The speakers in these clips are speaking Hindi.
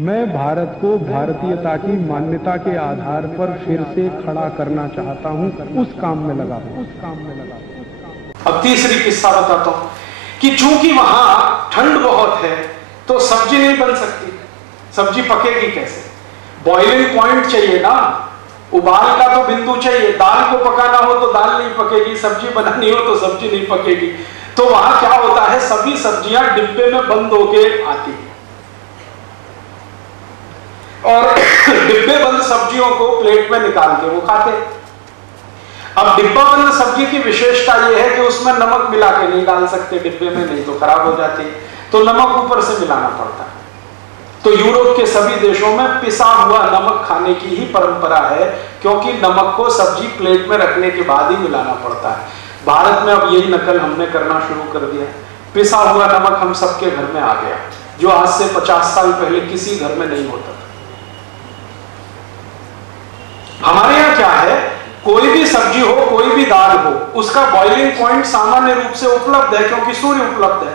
मैं भारत को भारतीयता की मान्यता के आधार पर फिर से खड़ा करना चाहता हूं, उस काम में लगा हूं। अब तीसरी किस्सा बताता हूं कि चूंकि वहां ठंड बहुत है तो सब्जी नहीं बन सकती। सब्जी पकेगी कैसे? बॉइलिंग पॉइंट चाहिए ना, उबाल का तो बिंदु चाहिए। दाल को पकाना हो तो दाल नहीं पकेगी, सब्जी बनानी हो तो सब्जी नहीं पकेगी। तो वहां क्या होता है, सभी सब्जियां डिब्बे में बंद होके आती है और डिब्बे बंद सब्जियों को प्लेट में निकाल के वो खाते। अब डिब्बा बंद सब्जी की विशेषता यह है कि उसमें नमक मिला के नहीं डाल सकते डिब्बे में, नहीं तो खराब हो जाती है, तो नमक ऊपर से मिलाना पड़ता है। तो यूरोप के सभी देशों में पिसा हुआ नमक खाने की ही परंपरा है, क्योंकि नमक को सब्जी प्लेट में रखने के बाद ही मिलाना पड़ता है। भारत में अब यही नकल हमने करना शुरू कर दिया। पिसा हुआ नमक हम सबके घर में आ गया, जो आज से 50 साल पहले किसी घर में नहीं होता था। हमारे यहाँ क्या है, कोई भी सब्जी हो, कोई भी दाल हो, उसका बॉइलिंग पॉइंट सामान्य रूप से उपलब्ध है, क्योंकि सूर्य उपलब्ध है।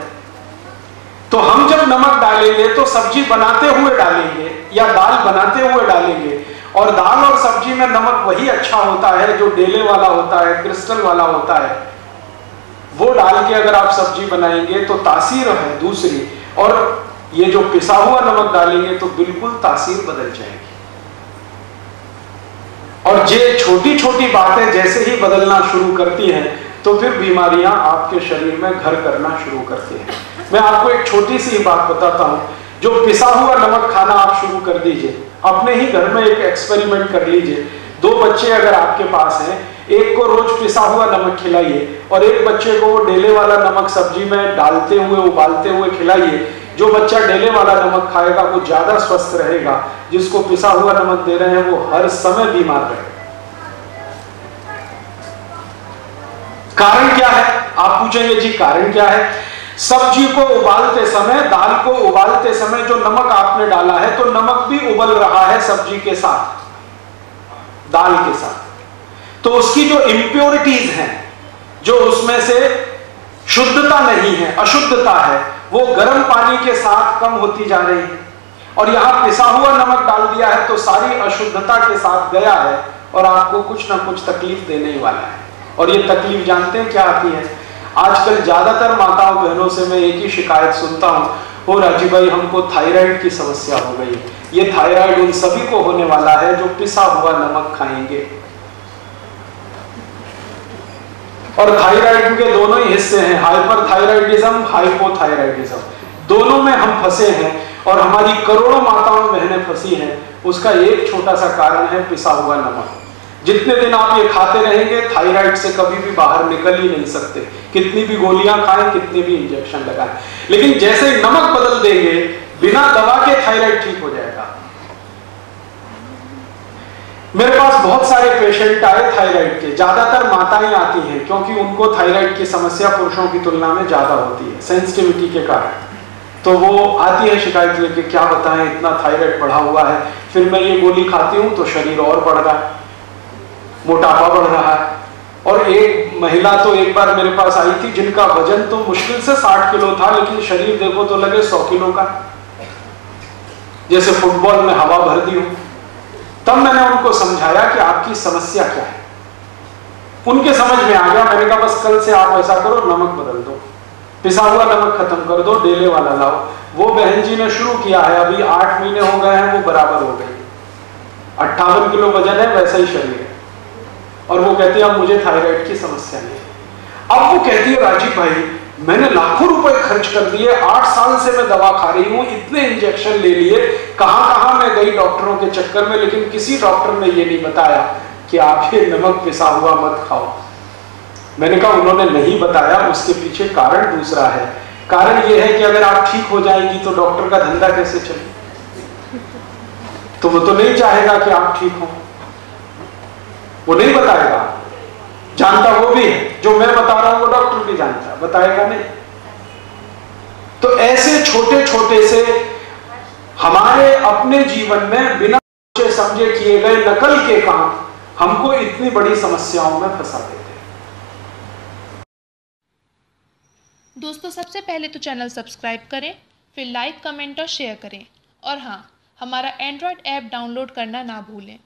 तो हम जब नमक डालेंगे तो सब्जी बनाते हुए डालेंगे या दाल बनाते हुए डालेंगे, और दाल और सब्जी में नमक वही अच्छा होता है जो डेले वाला होता है, क्रिस्टल वाला होता है। वो डाल के अगर आप सब्जी बनाएंगे तो तासीर है दूसरी, और ये जो पिसा हुआ नमक डालेंगे तो बिल्कुल तासीर बदल जाएगी। और ये छोटी छोटी बातें जैसे ही बदलना शुरू करती हैं तो फिर बीमारियां आपके शरीर में घर करना शुरू करती हैं। मैं आपको एक छोटी सी बात बताता हूं, जो पिसा हुआ नमक खाना आप शुरू कर दीजिए, अपने ही घर में एक एक्सपेरिमेंट कर लीजिए। 2 बच्चे अगर आपके पास हैं, एक को रोज पिसा हुआ नमक खिलाइए और एक बच्चे को वो डेले वाला नमक सब्जी में डालते हुए उबालते हुए खिलाइए। जो बच्चा डेले वाला नमक खाएगा वो ज्यादा स्वस्थ रहेगा, जिसको पिसा हुआ नमक दे रहे हैं वो हर समय बीमार रहेगा। कारण क्या है? आप पूछेंगे जी कारण क्या है? सब्जी को उबालते समय, दाल को उबालते समय जो नमक आपने डाला है, तो नमक भी उबल रहा है सब्जी के साथ, दाल के साथ। तो उसकी जो इंप्योरिटीज हैं, जो उसमें से शुद्धता नहीं है, अशुद्धता है, वो गर्म पानी के साथ कम होती जा रही है। और यहां पिसा हुआ नमक डाल दिया है तो सारी अशुद्धता के साथ गया है और आपको कुछ ना कुछ तकलीफ देने ही वाला है। और ये तकलीफ जानते हैं क्या आती है? आजकल ज्यादातर माताओं बहनों से मैं एक ही शिकायत सुनता हूं, ओ राजीव भाई हमको थायराइड की समस्या हो गई। ये थायराइड उन सभी को होने वाला है जो पिसा हुआ नमक खाएंगे। और थायराइड के दोनों ही हिस्से हैं, हाइपरथायराइडिज्म, हाइपोथायराइडिज्म, दोनों में हम फंसे हैं और हमारी करोड़ों माताओं बहनें फंसी हैं। उसका एक छोटा सा कारण है पिसा हुआ नमक। जितने दिन आप ये खाते रहेंगे, थायराइड से कभी भी बाहर निकल ही नहीं सकते, कितनी भी गोलियां खाएं, कितने भी इंजेक्शन लगाएं। लेकिन जैसे नमक बदल देंगे, बिना दवा के थायराइड ठीक हो जाएगा। मेरे पास बहुत सारे पेशेंट आए थायराइड के, ज्यादातर माताएं आती हैं क्योंकि उनको थायराइड की समस्या पुरुषों की तुलना में ज्यादा होती है सेंसिटिविटी के कारण। तो वो आती है शिकायत लेके, क्या बताएं इतना थायराइड बढ़ा हुआ है, फिर मैं ये गोली खाती हूं तो शरीर और बढ़ रहा है, मोटापा बढ़ रहा है। और एक महिला तो एक बार मेरे पास आई थी जिनका वजन तो मुश्किल से 60 किलो था, लेकिन शरीर देखो तो लगे 100 किलो का, जैसे फुटबॉल में हवा भर दी हो। तब मैंने उनको समझाया कि आपकी समस्या क्या है। उनके समझ में आ गया। मैंने कहा बस कल से आप ऐसा करो, नमक बदल दो, पिसा हुआ नमक खत्म कर दो, डेले वाला लाओ। वो बहन जी ने शुरू किया है, अभी 8 महीने हो गए हैं, वो बराबर हो गई। 58 किलो वजन है, वैसा ही शरीर है। और वो कहती है अब मुझे थायराइड की समस्या नहीं। अब वो कहती है राजीव भाई मैंने लाखों रुपए खर्च कर दिए, 8 साल से मैं दवा खा रही हूं, इतने इंजेक्शन ले लिए, कहां मैं गई डॉक्टरों के चक्कर में, लेकिन किसी डॉक्टर ने ये नहीं बताया कि आप ये नमक पिसा हुआ मत खाओ। मैंने कहा उन्होंने नहीं बताया, उसके पीछे कारण दूसरा है। कारण ये है कि अगर आप ठीक हो जाएंगी तो डॉक्टर का धंधा कैसे चले? तो वो तो नहीं चाहेगा कि आप ठीक हो, वो नहीं बताएगा। जानता वो भी है, जो मैं बता रहा हूं वो डॉक्टर भी जानता है, बताएगा नहीं। तो ऐसे छोटे छोटे से हमारे अपने जीवन में बिना सोचे समझे किए गए नकल के काम हमको इतनी बड़ी समस्याओं में फंसा देते हैं। दोस्तों सबसे पहले तो चैनल सब्सक्राइब करें, फिर लाइक, कमेंट और शेयर करें। और हाँ, हमारा एंड्रॉयड ऐप डाउनलोड करना ना भूलें।